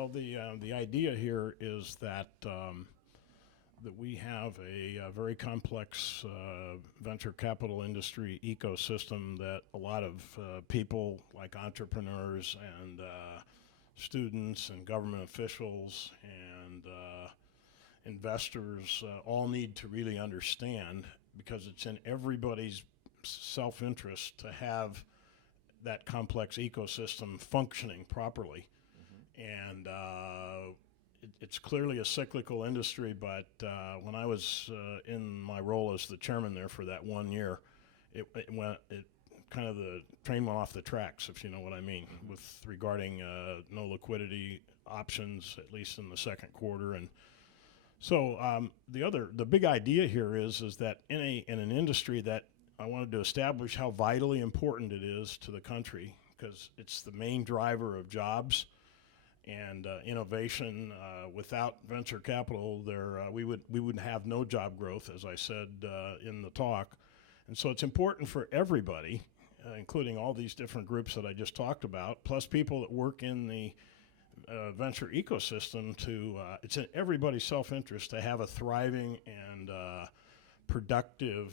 Well, the idea here is that that we have a very complex venture capital industry ecosystem that a lot of people, like entrepreneurs and students and government officials and investors, all need to really understand, because it's in everybody's self-interest to have that complex ecosystem functioning properly. And it's clearly a cyclical industry, but when I was in my role as the chairman there for that 1 year, it kind of the train went off the tracks, if you know what I mean, with regarding no liquidity options, at least in the second quarter. And so the big idea here is that in an industry that I wanted to establish how vitally important it is to the country, because it's the main driver of jobs and innovation. Without venture capital, we would have no job growth, as I said in the talk. And so it's important for everybody, including all these different groups that I just talked about, plus people that work in the venture ecosystem, it's in everybody's self-interest to have a thriving and productive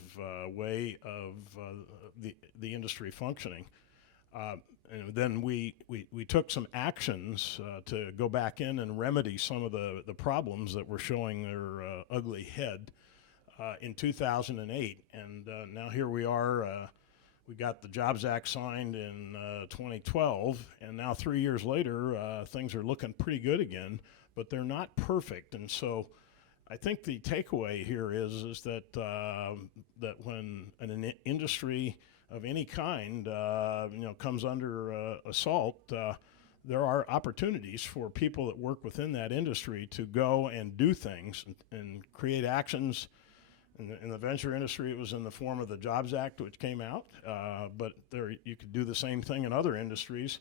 way of the industry functioning. And then we took some actions to go back in and remedy some of the problems that were showing their ugly head in 2008. And now here we are. We got the Jobs Act signed in 2012, and now 3 years later, things are looking pretty good again, but they're not perfect. And so I think the takeaway here is that that when an industry of any kind comes under assault, there are opportunities for people that work within that industry to go and do things and create actions. In the venture industry, it was in the form of the Jobs Act, which came out, but you could do the same thing in other industries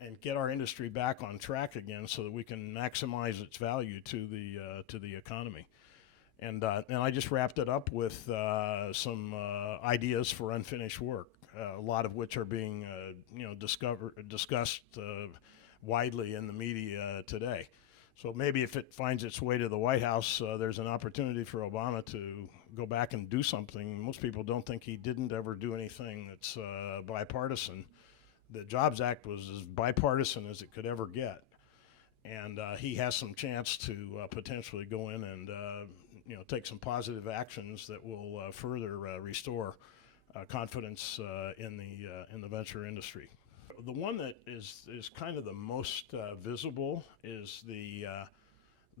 and get our industry back on track again so that we can maximize its value to the economy. And I just wrapped it up with some ideas for unfinished work, a lot of which are being discussed widely in the media today. So maybe if it finds its way to the White House, there's an opportunity for Obama to go back and do something. Most people don't think he didn't ever do anything that's bipartisan. The Jobs Act was as bipartisan as it could ever get. And he has some chance to potentially go in and take some positive actions that will further restore confidence in the venture industry. The one that is kind of the most visible is the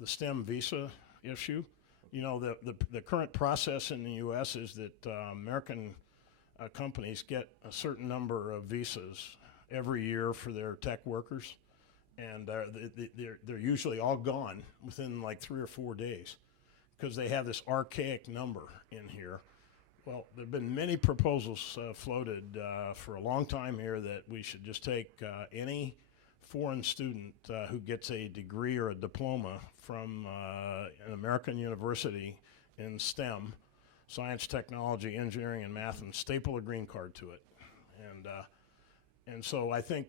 STEM visa issue. You know, the current process in the U.S. is that American companies get a certain number of visas every year for their tech workers, and they're usually all gone within like 3 or 4 days because they have this archaic number in here. Well, there have been many proposals floated for a long time here that we should just take any foreign student who gets a degree or a diploma from an American university in STEM, science, technology, engineering, and math, and staple a green card to it. And so I think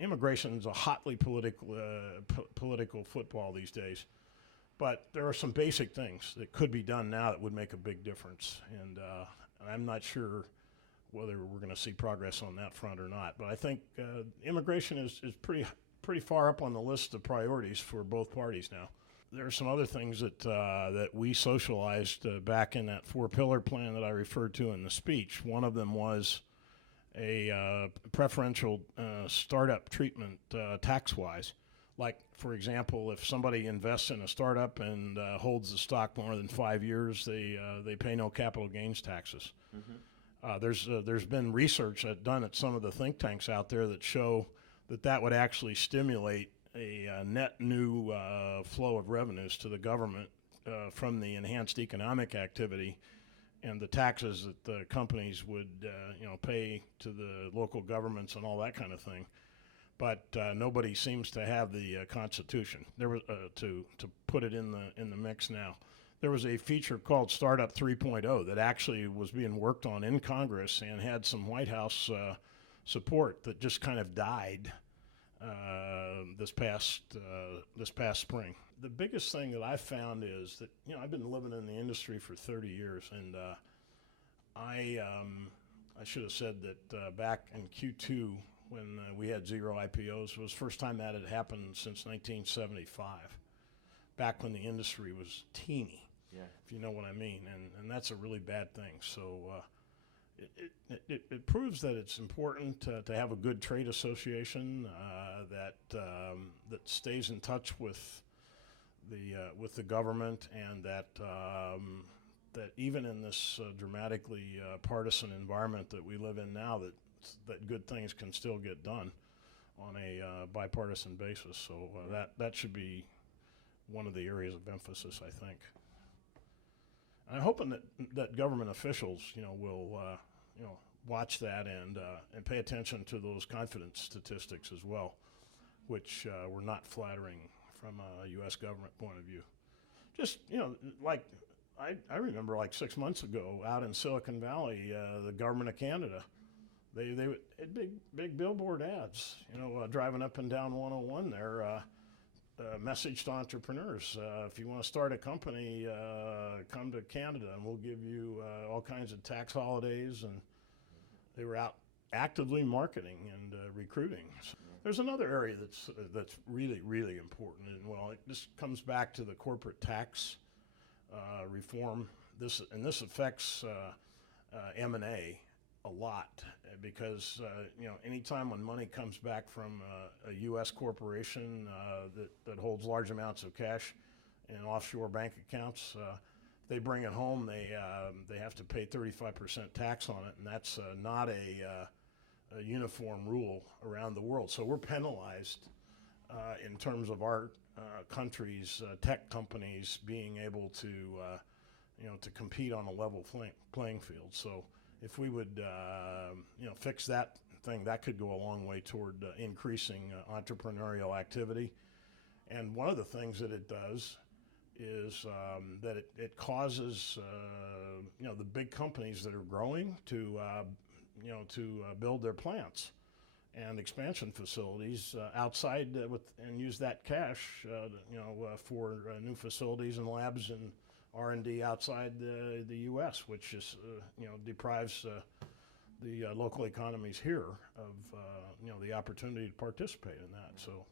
immigration is a hotly political football these days. But there are some basic things that could be done now that would make a big difference, and I'm not sure whether we're going to see progress on that front or not. But I think immigration is pretty far up on the list of priorities for both parties now. There are some other things that we socialized back in that 4-pillar plan that I referred to in the speech. One of them was a preferential startup treatment tax-wise. Like, for example, if somebody invests in a startup and holds the stock more than 5 years, they pay no capital gains taxes. Mm-hmm. There's been research done at some of the think tanks out there that show that would actually stimulate a net new flow of revenues to the government from the enhanced economic activity and the taxes that the companies would pay to the local governments and all that kind of thing. But nobody seems to have the Constitution. There was to put it in the mix now. There was a feature called Startup 3.0 that actually was being worked on in Congress and had some White House support that just kind of died this past spring. The biggest thing that I found is that, you know, I've been living in the industry for 30 years, and I should have said that back in Q2 when we had 0 IPOs was the first time that had happened since 1975, back when the industry was teeny, if you know what I mean, and that's a really bad thing. So it proves that it's important to have a good trade association that stays in touch with the government, and that even in this dramatically partisan environment that we live in now, that good things can still get done on a bipartisan basis. So that should be one of the areas of emphasis, I think. And I'm hoping that government officials, you know, will watch that and pay attention to those confidence statistics as well, which were not flattering from a U.S. government point of view. Just, you know, like I remember like 6 months ago out in Silicon Valley, the government of Canada, they had big billboard ads, you know, driving up and down 101 there, message to entrepreneurs. If you want to start a company, come to Canada and we'll give you all kinds of tax holidays. And they were out actively marketing and recruiting. So there's another area that's really, really important. And this comes back to the corporate tax reform. This affects M&A a lot, because you know, anytime when money comes back from a U.S. corporation that holds large amounts of cash in offshore bank accounts, they bring it home, they have to pay 35% tax on it, and that's not a uniform rule around the world. So we're penalized in terms of our country's tech companies being able to to compete on a level playing field. So if we would fix that thing, that could go a long way toward increasing entrepreneurial activity. And one of the things that it does is that it causes the big companies that are growing to build their plants and expansion facilities outside and use that cash for new facilities and labs and R&D outside the U.S., which is deprives the local economies here of the opportunity to participate in that. So